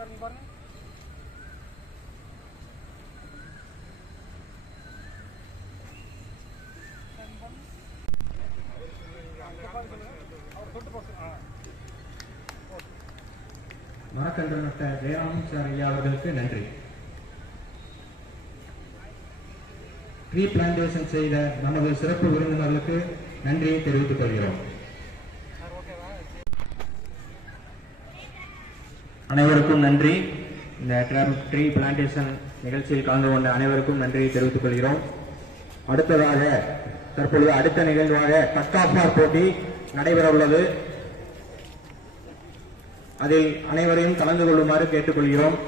மரக்கன்று நட்ட ஜெயராமன் சார் ஐயா அவர்களுக்கு நன்றி. ட்ரீ பிளான்டேஷன் செய்த நமது சிறப்பு விருந்தினர்களுக்கு நன்றியை தெரிவித்துக் கொள்கிறோம். அனைவருக்கும் நன்றி. இந்த ட்ரீ பிளான்டேஷன் நிகழ்ச்சியில் கலந்து கொண்ட அனைவருக்கும் நன்றியை தெரிவித்துக் கொள்கிறோம். அடுத்ததாக தற்பொழுது அடுத்த நிகழ்வாக கட்காஃபார் போட்டி நடைபெற உள்ளது. அதில் அனைவரையும் கலந்து கொள்ளுமாறு கேட்டுக்கொள்கிறோம்.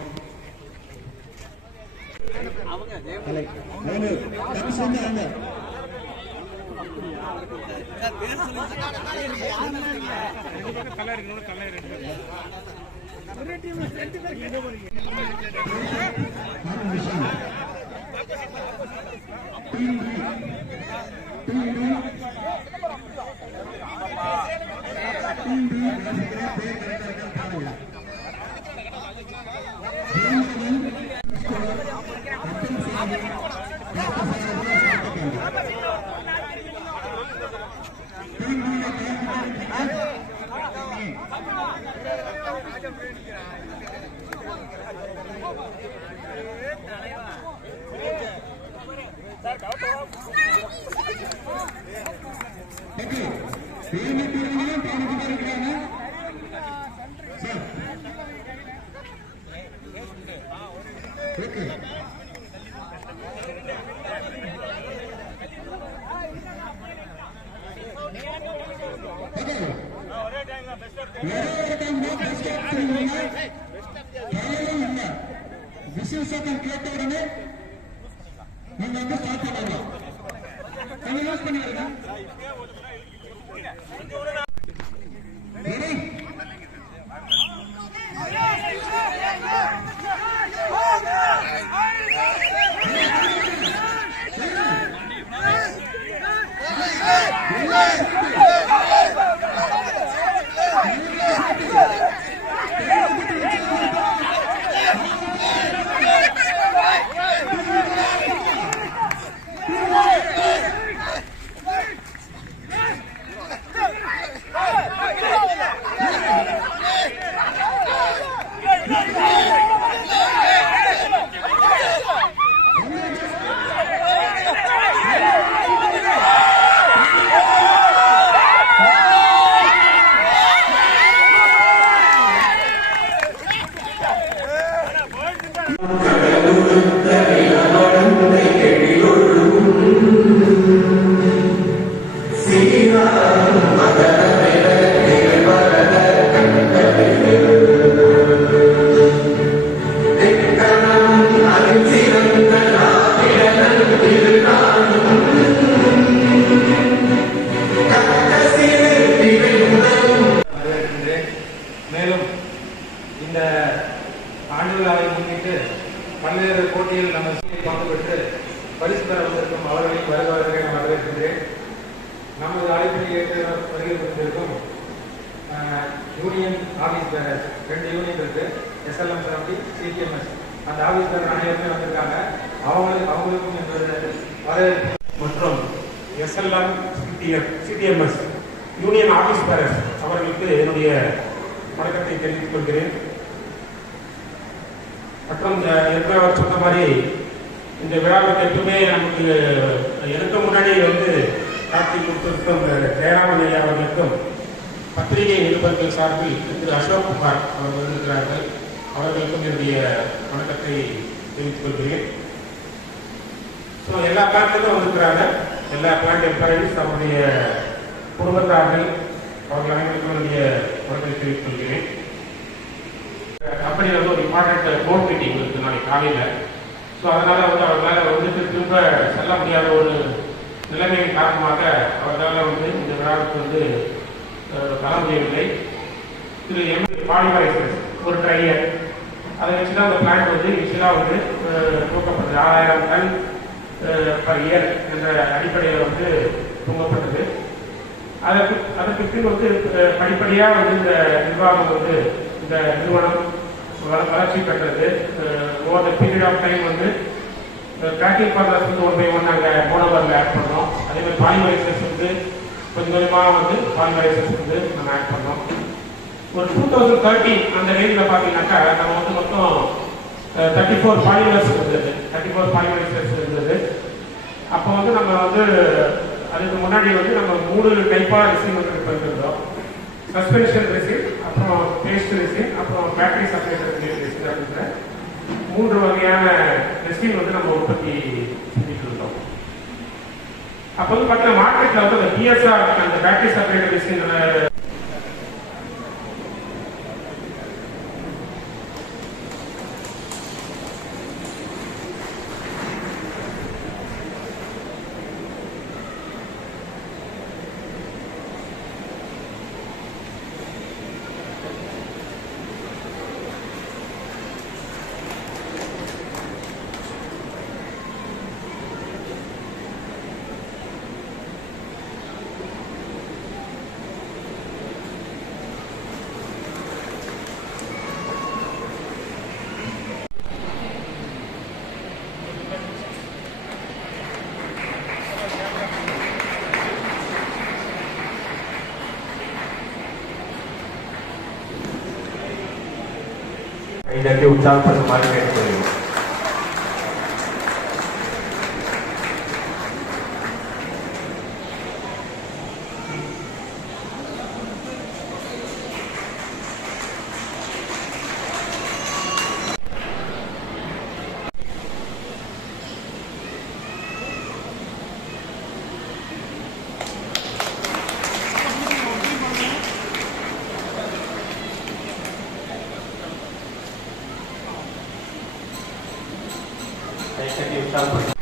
விசேஷம் கேட்ட உடனே நீங்க வந்து ஸ்டார்ட் பண்ணலாம். கொஞ்சம் யூஸ் பண்ணிடுங்க. மேலும் இந்த ஆண்டு விழாவை முன்னிட்டு பல்வேறு போட்டியில் நம்ம பங்கு பெற்று பரிசு பெற வந்திருக்கும் அவர்களையும் வருபவர்களை நான் வரவேற்கின்றேன். நமது அழைப்பினை ஏற்று வருகை புரிந்திருக்கும் யூனியன் ஆபீஸ் பேரர்ஸ் 2 யூனியன் இருக்கு, SLM 70, CTMS. அந்த ஆபீஸ் பேரர் அனைவருமே வந்திருக்காங்க. அவங்களுக்கும் வரவேற்பு மற்றும் SLM CTMS union office bearers அவர்களுக்கு என்னுடைய வணக்கத்தை தெரிவித்துக் கொள்கிறேன். மற்றும் ஏற்கனவே சொன்ன மாதிரி இந்த விழாவுக்கு எப்பவுமே நமக்கு எனக்கு முன்னாடி வந்து காட்சி கொடுத்திருக்கும் ஜெயராமன் ஐயா அவர்களுக்கும் பத்திரிகை நிருபர்கள் சார்பில் திரு அசோக் குமார் அவர்கள் வந்திருக்கிறார்கள். அவர்களுக்கும் என்னுடைய வணக்கத்தை தெரிவித்துக் கொள்கிறேன். ஸோ எல்லா பிளான்ட்டும் வந்திருக்கிறாங்க. எல்லா பிளான்ட் எம்ப்ளாயிஸ் அவருடைய குடும்பத்தார்கள் அவர்கள் அனைவருக்கும் என்னுடைய வணக்கத்தை தெரிவித்துக் கொள்கிறேன். கம்பெனியில் வந்து ஒரு இம்பார்ட்டன்ட் போர்ட் மீட்டிங் இருக்குது நாளைக்கு காலையில். ஸோ அதனால் வந்து அவர்களால் வந்துட்டு திரும்ப செல்ல முடியாத ஒரு நிலைமையின் காரணமாக அவர்களால் வந்து இந்த விழாவுக்கு வந்து வர முடியவில்லை. திரு பாலிமரைசஸ் ஒரு ட்ரையர் அதை வச்சு தான் அந்த பிளான்ட் வந்து யூஸ்வலாக வந்து தூக்கப்பட்டது 6000 டன் பர் இயர் என்ற அடிப்படையில் வந்து தூங்கப்பட்டது. அதற்கு பின் வந்து படிப்படியாக வந்து இந்த நிர்வாகம் வந்து இந்த நிறுவனம் வளர்ச்சி பெற்றது. Over the period of time வந்து பேக்கிங் பர்பஸ் வந்து 1 by 1 நாங்கள் மோனோமரில் ஆட் பண்ணோம். அதே மாதிரி பாலிமரைசர்ஸ் வந்து கொஞ்சம் கொஞ்சமாக வந்து பாலிமரைசர்ஸ் வந்து நம்ம ஆட் பண்ணோம். ஒரு 2013 அந்த ரேஞ்சில் பார்த்தீங்கன்னாக்கா நம்ம வந்து மொத்தம் 34 பாலிமர்ஸ் இருந்தது, 34 பாலிமரைசர்ஸ் இருந்தது. அப்போ வந்து நம்ம வந்து அதுக்கு முன்னாடி வந்து நம்ம 3 டைப்பாக ரெசின் வந்து பண்ணிருந்தோம். சஸ்பென்ஷன் ரெசின், அப்புறம் பேஸ்ட் ரெசின், அப்புறம் பேட்டரி செப்பரேட்டர் ரெசின் அப்படின்ற 3 வகையான ரெசின் வந்து நம்ம உற்பத்தி செஞ்சுட்டு இருந்தோம். அப்போ வந்து பார்த்தீங்கன்னா மார்க்கெட்டில் வந்து அந்த பிஎஸ்ஆர் அந்த பேட்டரி செப்பரேட்டர் ரெசின் ಇದಕ್ಕೆ ಉತ್ಸಾಹಪಟ್ಟು ಮಾಡಿ ಕೇಳಿಕೊಳ್ಳಿ. ಇದಕ್ಕೆ ಉತ್ಸಾಹಪಟ್ಟು